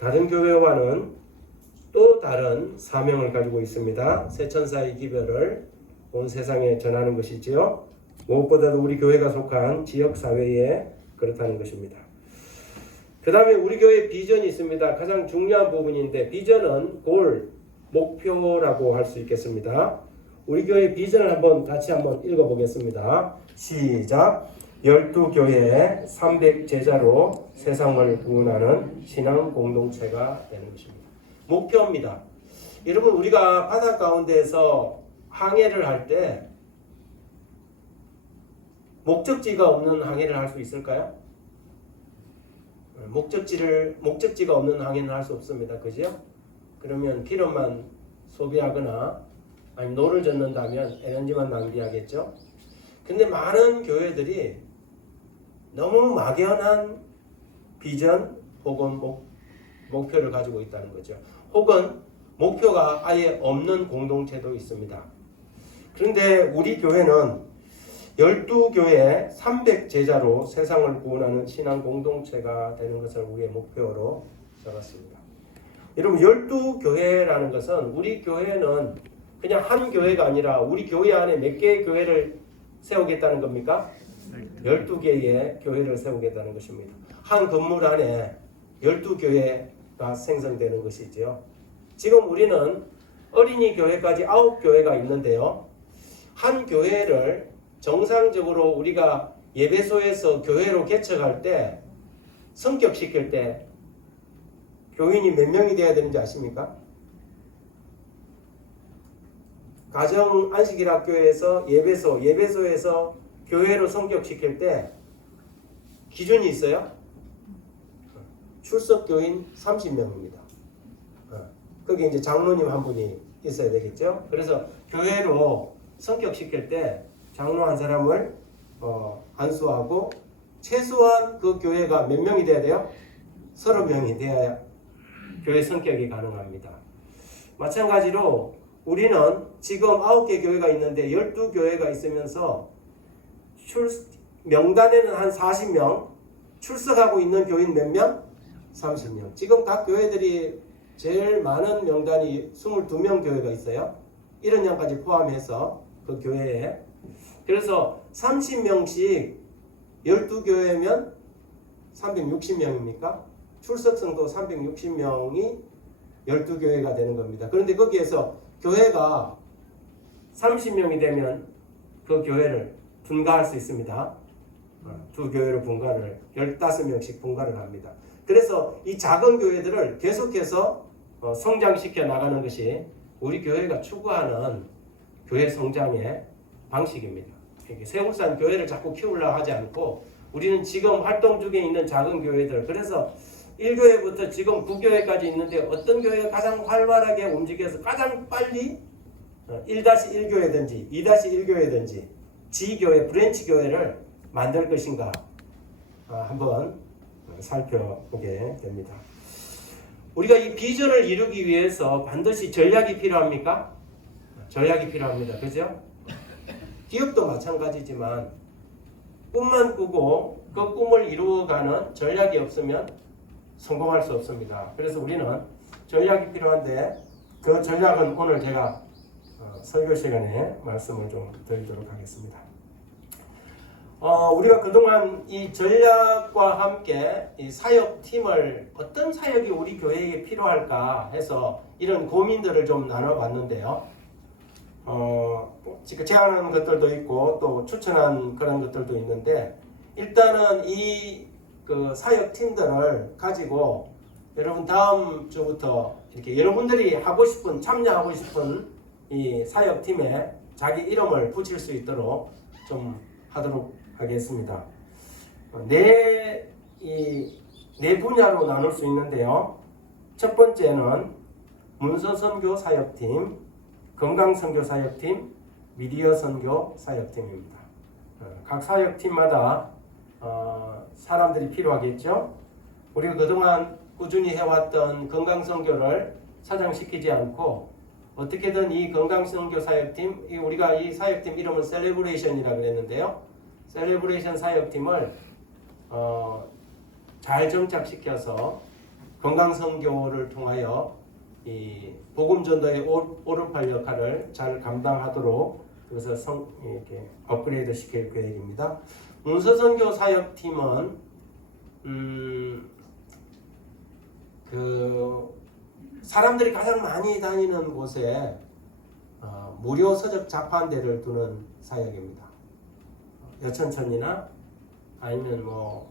다른 교회와는 또 다른 사명을 가지고 있습니다. 새 천사의 기별을 온 세상에 전하는 것이지요. 무엇보다도 우리 교회가 속한 지역사회에 그렇다는 것입니다. 그 다음에 우리 교회에 비전이 있습니다. 가장 중요한 부분인데 비전은 골, 목표라고 할 수 있겠습니다. 우리 교회 비전을 같이 한번 읽어보겠습니다. 시작! 12교회의 300제자로 세상을 구원하는 신앙 공동체가 되는 것입니다. 목표입니다. 여러분, 우리가 바다 가운데에서 항해를 할 때 목적지가 없는 항해를 할 수 있을까요? 목적지가 없는 항해는 할 수 없습니다. 그죠? 그러면 기름만 소비하거나 아니면 노를 젓는다면 에너지만 낭비하겠죠? 근데 많은 교회들이 너무 막연한 비전 혹은 목표를 가지고 있다는 거죠. 혹은 목표가 아예 없는 공동체도 있습니다. 그런데 우리 교회는 12교회 300제자로 세상을 구원하는 신앙 공동체가 되는 것을 우리의 목표로 잡았습니다. 여러분, 12교회라는 것은 우리 교회는 그냥 한 교회가 아니라 우리 교회 안에 몇 개의 교회를 세우겠다는 겁니까? 12개의 교회를 세우겠다는 것입니다. 한 건물 안에 12교회가 생성되는 것이죠. 지금 우리는 어린이 교회까지 9교회가 있는데요. 한 교회를 정상적으로 우리가 예배소에서 교회로 개척할 때, 성격시킬 때 교인이 몇 명이 되어야 되는지 아십니까? 가정 안식일학교에서 예배소에서 교회로 성격시킬 때 기준이 있어요. 출석 교인 30명입니다. 거기 이제 장로님 한 분이 있어야 되겠죠. 그래서 교회로 성격시킬 때 장로 한 사람을 안수하고 최소한 그 교회가 몇 명이 돼야 돼요? 30명이 돼야 교회 성격이 가능합니다. 마찬가지로 우리는 지금 9개 교회가 있는데 12교회가 있으면서 명단에는 한 40명, 출석하고 있는 교인 몇 명? 30명. 지금 각 교회들이 제일 많은 명단이 22명 교회가 있어요. 1년까지 포함해서 그 교회에. 그래서 30명씩 12교회면 360명입니까? 출석성도 360명이 12교회가 되는 겁니다. 그런데 거기에서 교회가 30명이 되면 그 교회를 분가할 수 있습니다. 두 교회로 15명씩 분가를 합니다. 그래서 이 작은 교회들을 계속해서 성장시켜 나가는 것이 우리 교회가 추구하는 교회 성장의 방식입니다. 세울산 교회를 자꾸 키우려고 하지 않고 우리는 지금 활동 중에 있는 작은 교회들, 그래서 1교회부터 지금 9교회까지 있는데 어떤 교회가 가장 활발하게 움직여서 가장 빨리 1-1교회든지 2-1교회든지 지교회, 브랜치 교회를 만들 것인가 한번 살펴보게 됩니다. 우리가 이 비전을 이루기 위해서 반드시 전략이 필요합니까? 전략이 필요합니다. 그죠? 기업도 마찬가지지만 꿈만 꾸고 그 꿈을 이루어가는 전략이 없으면 성공할 수 없습니다. 그래서 우리는 전략이 필요한데 그 전략은 오늘 제가 설교 시간에 말씀을 좀 드리도록 하겠습니다. 우리가 그동안 이 전략과 함께 이 사역팀을 어떤 사역이 우리 교회에 필요할까 해서 이런 고민들을 좀 나눠봤는데요. 지금 제안하는 것들도 있고 또 추천한 그런 것들도 있는데 일단은 이 그 사역팀들을 가지고 여러분 다음 주부터 이렇게 여러분들이 참여하고 싶은 이 사역팀에 자기 이름을 붙일 수 있도록 좀 하도록 하겠습니다. 네 분야로 나눌 수 있는데요. 첫 번째는 문서선교 사역팀, 건강선교 사역팀, 미디어 선교 사역팀입니다. 각 사역팀마다 사람들이 필요하겠죠. 우리가 그동안 꾸준히 해왔던 건강선교를 사장시키지 않고 어떻게든 이 건강선교 사역팀, 우리가 이 사역팀 이름은 셀레브레이션이라고 그랬는데요. 셀레브레이션 사역팀을 잘 정착시켜서 건강 선교를 통하여 이 복음 전도의 오른팔 역할을 잘 감당하도록 그래서 이렇게 업그레이드 시킬 계획입니다. 문서 선교 사역팀은 그 사람들이 가장 많이 다니는 곳에 무료 서적 자판대를 두는 사역입니다. 여천천이나 아니면 뭐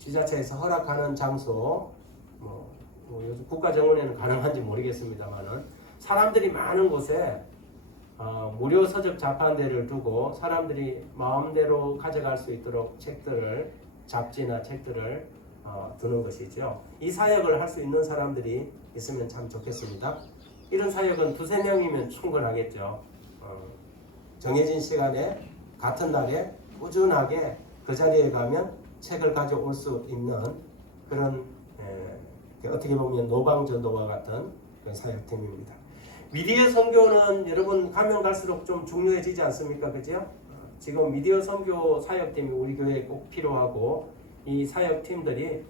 지자체에서 허락하는 장소, 요즘 국가정원에는 가능한지 모르겠습니다만은 사람들이 많은 곳에 무료 서적 자판대를 두고 사람들이 마음대로 가져갈 수 있도록 책들을 잡지나 책들을 두는 것이죠. 이 사역을 할 수 있는 사람들이 있으면 참 좋겠습니다. 이런 사역은 2-3명이면 충분하겠죠. 정해진 시간에 같은 날에 꾸준하게 그 자리에 가면 책을 가져올 수 있는 그런 어떻게 보면 노방전도와 같은 그런 사역팀입니다. 미디어 선교는 여러분 가면 갈수록 좀 중요해지지 않습니까? 그죠? 지금 미디어 선교 사역팀이 우리 교회에 꼭 필요하고 이 사역팀들이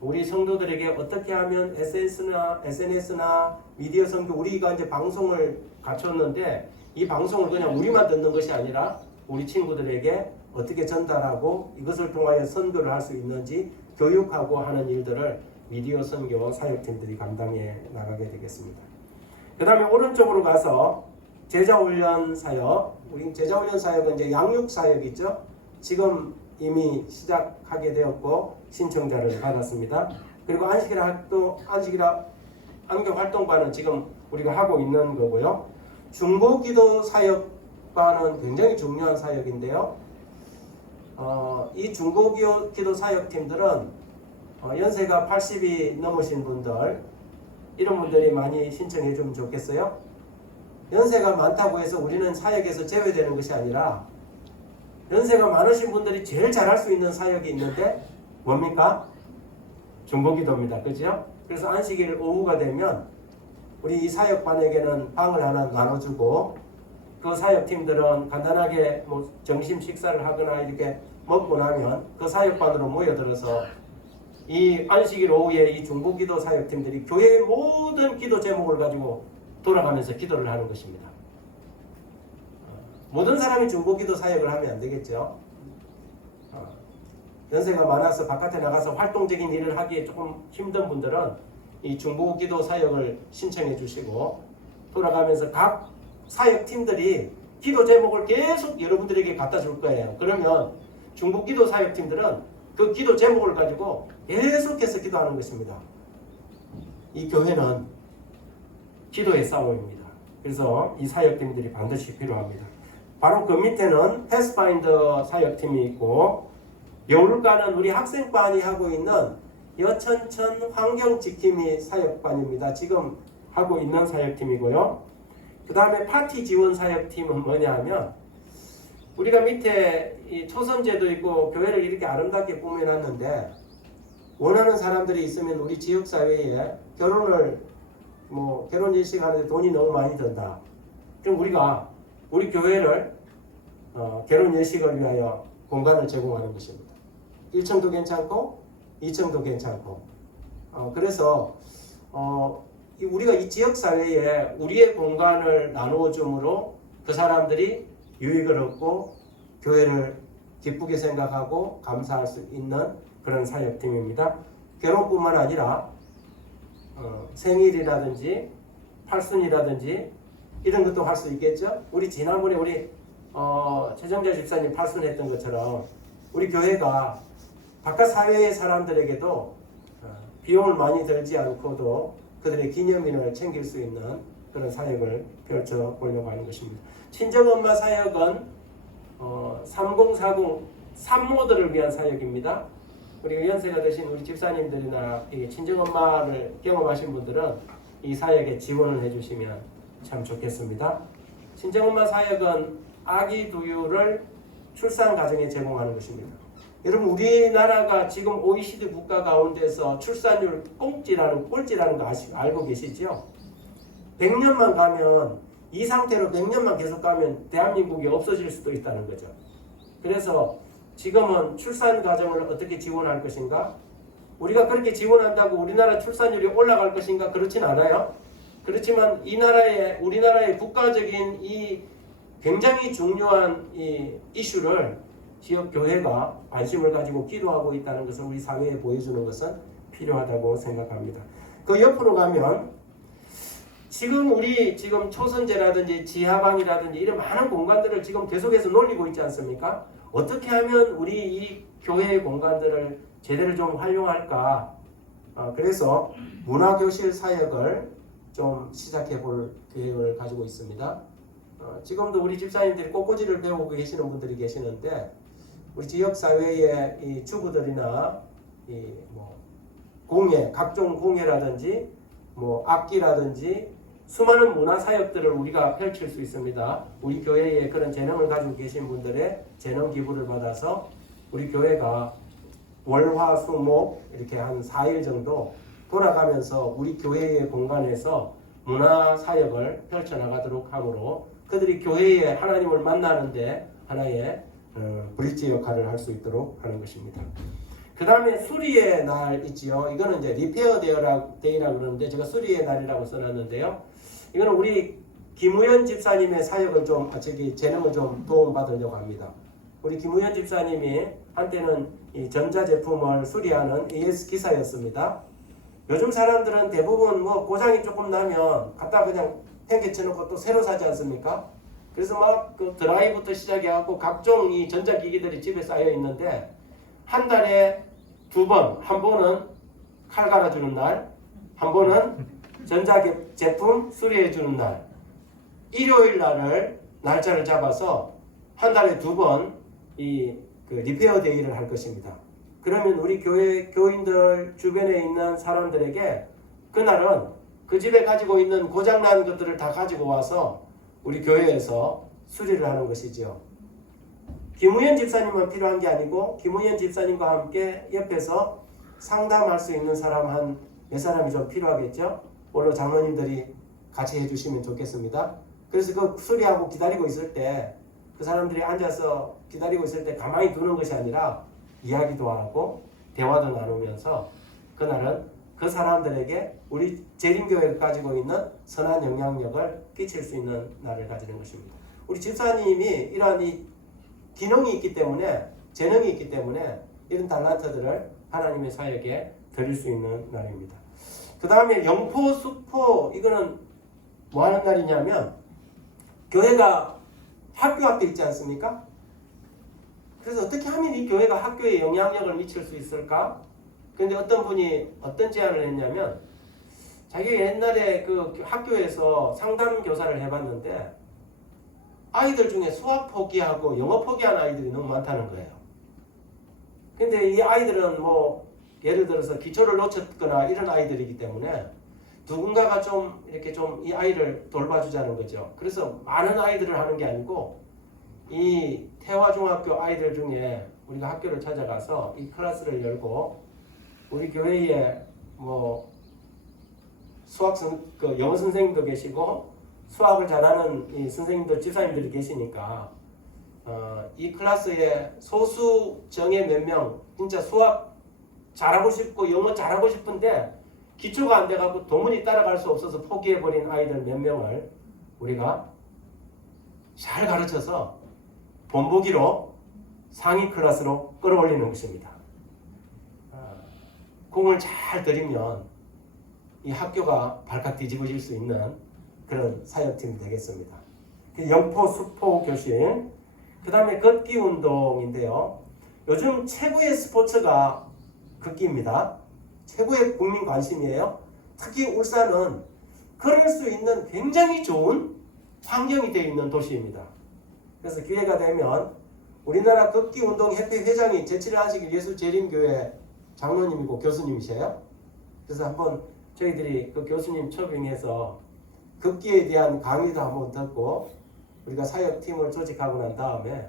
우리 성도들에게 어떻게 하면 SNS나 미디어 선교 우리가 이제 방송을 갖췄는데 이 방송을 그냥 우리만 듣는 것이 아니라 우리 친구들에게 어떻게 전달하고 이것을 통하여 선교를 할 수 있는지 교육하고 하는 일들을 미디어 선교 사역팀들이 감당해 나가게 되겠습니다. 그 다음에 오른쪽으로 가서 제자훈련 사역. 우리 제자훈련 사역은 이제 양육 사역이죠. 지금 이미 시작하게 되었고 신청자를 받았습니다. 그리고 안교 활동반은 지금 우리가 하고 있는 거고요. 중보기도 사역반은 굉장히 중요한 사역인데요. 이 중보기도 사역팀들은 연세가 80이 넘으신 분들 이런 분들이 많이 신청해 주면 좋겠어요. 연세가 많다고 해서 우리는 사역에서 제외되는 것이 아니라 연세가 많으신 분들이 제일 잘할 수 있는 사역이 있는데 뭡니까? 중보기도입니다. 그죠? 그래서 안식일 오후가 되면 우리 이 사역반에게는 방을 하나 나눠주고 그 사역팀들은 간단하게 뭐 점심 식사를 하거나 이렇게 먹고 나면 그 사역반으로 모여들어서 이 안식일 오후에 이 중보기도 사역팀들이 교회의 모든 기도 제목을 가지고 돌아가면서 기도를 하는 것입니다. 모든 사람이 중보기도 사역을 하면 안 되겠죠. 연세가 많아서 바깥에 나가서 활동적인 일을 하기에 조금 힘든 분들은 이 중보기도 사역을 신청해 주시고 돌아가면서 각 사역팀들이 기도 제목을 계속 여러분들에게 갖다 줄 거예요. 그러면 중보기도 사역팀들은 그 기도 제목을 가지고 계속해서 기도하는 것입니다. 이 교회는 기도의 싸움입니다. 그래서 이 사역팀들이 반드시 필요합니다. 바로 그 밑에는 패스파인더 사역팀이 있고 여울가는 우리 학생반이 하고 있는 여천천 환경지킴이 사역반입니다. 지금 하고 있는 사역팀이고요. 그 다음에 파티 지원 사역팀은 뭐냐 하면 우리가 밑에 이 초선제도 있고 교회를 이렇게 아름답게 꾸며놨는데 원하는 사람들이 있으면 우리 지역사회에 결혼 일식 하는데 돈이 너무 많이 든다. 그럼 우리가 우리 교회를 결혼 예식을 위하여 공간을 제공하는 것입니다. 1층도 괜찮고 2층도 괜찮고 그래서 우리가 이 지역사회에 우리의 공간을 나누어 줌으로 그 사람들이 유익을 얻고 교회를 기쁘게 생각하고 감사할 수 있는 그런 사역팀입니다. 결혼뿐만 아니라 생일이라든지 팔순이라든지 이런 것도 할 수 있겠죠. 우리 지난번에 우리 최정자 집사님 팔순했던 것처럼 우리 교회가 바깥 사회의 사람들에게도 비용을 많이 들지 않고도 그들의 기념일을 챙길 수 있는 그런 사역을 펼쳐보려고 하는 것입니다. 친정엄마 사역은 3040 산모들을 위한 사역입니다. 우리 연세가 드신 우리 집사님들이나 친정엄마를 경험하신 분들은 이 사역에 지원을 해주시면 참 좋겠습니다. 친정엄마 사역은 아기 두유를 출산 가정에 제공하는 것입니다. 여러분 우리나라가 지금 OECD 국가 가운데서 출산율 꼴찌라는 거 알고 계시죠? 100년만 가면 이 상태로 100년만 계속 가면 대한민국이 없어질 수도 있다는 거죠. 그래서 지금은 출산 가정을 어떻게 지원할 것인가? 우리가 그렇게 지원한다고 우리나라 출산율이 올라갈 것인가? 그렇진 않아요. 그렇지만 이 나라의 우리나라의 국가적인 이 굉장히 중요한 이 이슈를 지역 교회가 관심을 가지고 기도하고 있다는 것을 우리 사회에 보여주는 것은 필요하다고 생각합니다. 그 옆으로 가면 지금 초선제라든지 지하방이라든지 이런 많은 공간들을 지금 계속해서 놀리고 있지 않습니까? 어떻게 하면 우리 이 교회의 공간들을 제대로 좀 활용할까? 그래서 문화교실 사역을 좀 시작해 볼 계획을 가지고 있습니다. 지금도 우리 집사님들이 꽃꽂이를 배우고 계시는 분들이 계시는데 우리 지역사회의 이 주부들이나 공예, 각종 공예라든지 악기라든지 수많은 문화사역들을 우리가 펼칠 수 있습니다. 우리 교회에 그런 재능을 가지고 계신 분들의 재능 기부를 받아서 우리 교회가 월화수목 이렇게 한 4일 정도 돌아가면서 우리 교회의 공간에서 문화사역을 펼쳐나가도록 하므로 그들이 교회에 하나님을 만나는데 하나의 브릿지 역할을 할 수 있도록 하는 것입니다. 그 다음에 수리의 날 있지요. 이거는 이제 리페어 데이라고 그러는데 제가 수리의 날이라고 써놨는데요. 이거는 우리 김우현 집사님의 사역을 재능을 좀 도움받으려고 합니다. 우리 김우현 집사님이 한때는 이 전자제품을 수리하는 AS 기사였습니다. 요즘 사람들은 대부분 고장이 조금 나면 갖다 그냥 팽개쳐놓고 또 새로 사지 않습니까? 그래서 그 드라이부터 시작해갖고 각종 이 전자기기들이 집에 쌓여 있는데 한 달에 2번, 한 번은 칼 갈아주는 날, 한 번은 전자제품 수리해주는 날, 일요일 날을 날짜를 잡아서 한 달에 2번 그 리페어 데이를 할 것입니다. 그러면 우리 교인들 주변에 있는 사람들에게 그날은 그 집에 가지고 있는 고장난 것들을 다 가지고 와서 우리 교회에서 수리를 하는 것이죠. 김우현 집사님은 필요한 게 아니고 김우현 집사님과 함께 옆에서 상담할 수 있는 사람 한 몇 사람이 좀 필요하겠죠. 물론 장로님들이 같이 해주시면 좋겠습니다. 그래서 그 수리하고 기다리고 있을 때 그 사람들이 앉아서 기다리고 있을 때 가만히 두는 것이 아니라 이야기도 하고 대화도 나누면서 그날은 그 사람들에게 우리 재림교회가 가지고 있는 선한 영향력을 끼칠 수 있는 날을 가지는 것입니다. 우리 집사님이 이러한 이 기능이 있기 때문에 재능이 있기 때문에 이런 달란트들을 하나님의 사역에 드릴 수 있는 날입니다. 그 다음에 영포 수포 이거는 뭐 하는 날이냐면 교회가 학교 앞에 있지 않습니까? 그래서 어떻게 하면 이 교회가 학교에 영향력을 미칠 수 있을까? 근데 어떤 분이 어떤 제안을 했냐면 자기가 옛날에 그 학교에서 상담 교사를 해봤는데 아이들 중에 수학 포기하고 영어 포기한 아이들이 너무 많다는 거예요. 근데 이 아이들은 예를 들어서 기초를 놓쳤거나 이런 아이들이기 때문에 누군가가 좀 이렇게 좀 이 아이를 돌봐주자는 거죠. 그래서 많은 아이들을 하는 게 아니고 이 태화중학교 아이들 중에 우리가 학교를 찾아가서 이 클래스를 열고 우리 교회에 영어 선생님도 계시고 수학을 잘하는 이 선생님들, 집사님들이 계시니까 이 클래스에 소수 정예 몇 명 진짜 수학 잘하고 싶고 영어 잘하고 싶은데 기초가 안 돼가지고 도무지 따라갈 수 없어서 포기해버린 아이들 몇 명을 우리가 잘 가르쳐서 본보기로 상위 클래스로 끌어올리는 것입니다. 공을 잘 들이면 이 학교가 발칵 뒤집어질 수 있는 그런 사역팀이 되겠습니다. 영포 수포 교실, 그 다음에 걷기 운동인데요. 요즘 최고의 스포츠가 걷기입니다. 최고의 국민 관심이에요. 특히 울산은 걸을 수 있는 굉장히 좋은 환경이 되어 있는 도시입니다. 그래서 기회가 되면 우리나라 걷기 운동 협회 회장이 제7회 예수재림교회 장로님이고 교수님이세요. 그래서 한번 저희들이 그 교수님 초빙해서 걷기에 대한 강의도 한번 듣고 우리가 사역팀을 조직하고 난 다음에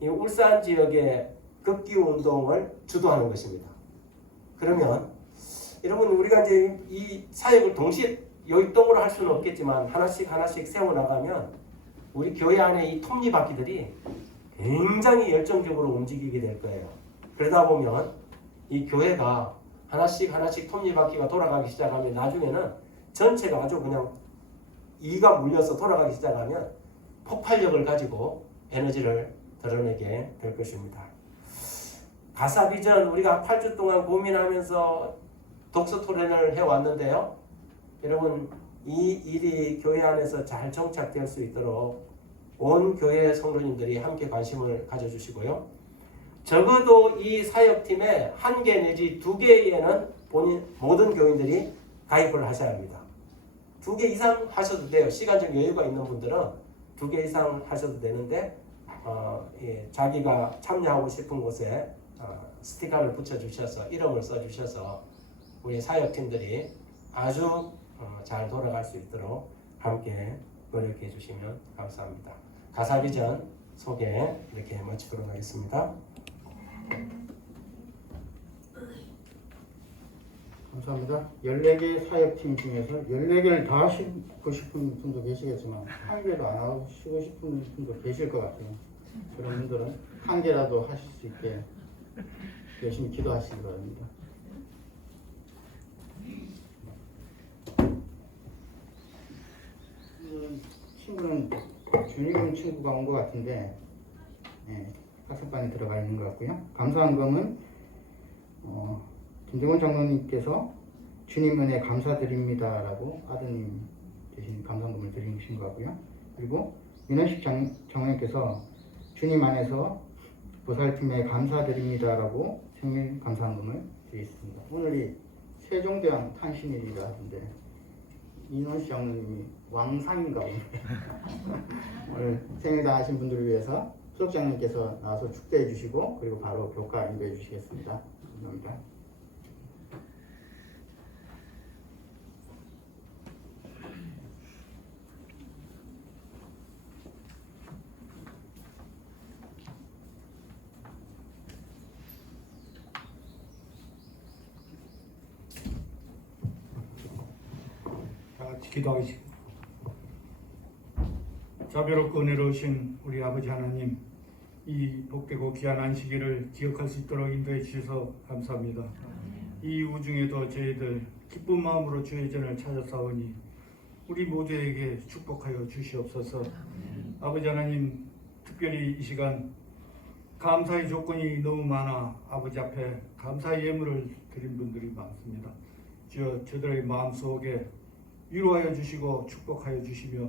이 울산 지역의 걷기 운동을 주도하는 것입니다. 그러면 여러분 우리가 이제 이 사역을 동시에 요입동으로 할 수는 없겠지만 하나씩 세워나가면 우리 교회 안에 이 톱니바퀴들이 굉장히 열정적으로 움직이게 될 거예요. 그러다 보면 이 교회가 하나씩 하나씩 톱니바퀴가 돌아가기 시작하면 나중에는 전체가 아주 그냥 이가 물려서 돌아가기 시작하면 폭발력을 가지고 에너지를 드러내게 될 것입니다. 가사 비전 우리가 8주 동안 고민하면서 독서 토론을 해왔는데요. 여러분 이 일이 교회 안에서 잘 정착될 수 있도록 온 교회 성도님들이 함께 관심을 가져주시고요. 적어도 이 사역팀에 1개 내지 2개에는 모든 교인들이 가입을 하셔야 합니다. 2개 이상 하셔도 돼요. 시간적 여유가 있는 분들은 2개 이상 하셔도 되는데 자기가 참여하고 싶은 곳에 스티커를 붙여주셔서 이름을 써주셔서 우리 사역팀들이 아주 잘 돌아갈 수 있도록 함께 노력해 주시면 감사합니다. 가사비전 소개 이렇게 마치도록 하겠습니다. 감사합니다. 14개 사역팀 중에서 14개를 다 하시고 싶은 분도 계시겠지만 1개도 안 하시고 싶은 분도 계실 것 같아요. 그런 분들은 1개라도 하실 수 있게 열심히 기도하시기 바랍니다. 친구는 준익은 친구가 온 것 같은데 학습반에 들어가 있는 것 같고요. 감사한금은 김정원 장로님께서 주님 은혜 감사드립니다라고 아드님 대신 감사금을 드리신 것 같고요. 그리고 민원식 장로님께서 주님 안에서 보살팀에 감사드립니다라고 생일 감사금을 드리겠습니다. 오늘이 세종대왕 탄신일이라 하던데 민원식 장로님이 왕상인가 보네. 오늘 생일 다 하신 분들을 위해서 수석장님께서 나와서 축대해 주시고 그리고 바로 교과 인도해 주시겠습니다. 감사합니다. 다 같이 기도하시고. 자비롭고 은혜로우신 우리 아버지 하나님, 이 복되고 귀한 안식일을 기억할 수 있도록 인도해 주셔서 감사합니다. 이 우중에도 저희들 기쁜 마음으로 주의 전을 찾아싸우니 우리 모두에게 축복하여 주시옵소서. 아버지 하나님, 특별히 이 시간 감사의 조건이 너무 많아 아버지 앞에 감사의 예물을 드린 분들이 많습니다. 주여, 저들의 마음속에 위로하여 주시고 축복하여 주시며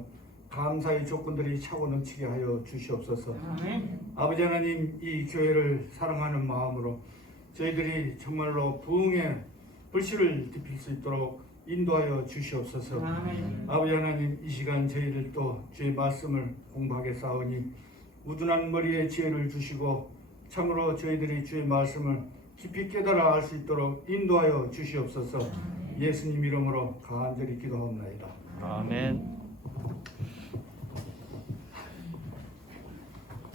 감사의 조건들이 차고 넘치게 하여 주시옵소서. 아버지 하나님, 이 교회를 사랑하는 마음으로 저희들이 정말로 부흥의 불씨를 지필 수 있도록 인도하여 주시옵소서. 아버지 하나님, 이 시간 저희들 또 주의 말씀을 공부하게 싸우니 우둔한 머리에 지혜를 주시고 참으로 저희들이 주의 말씀을 깊이 깨달아 알 수 있도록 인도하여 주시옵소서. 예수님 이름으로 간절히 기도합니다. 아멘.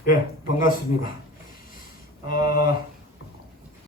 예, 반갑습니다.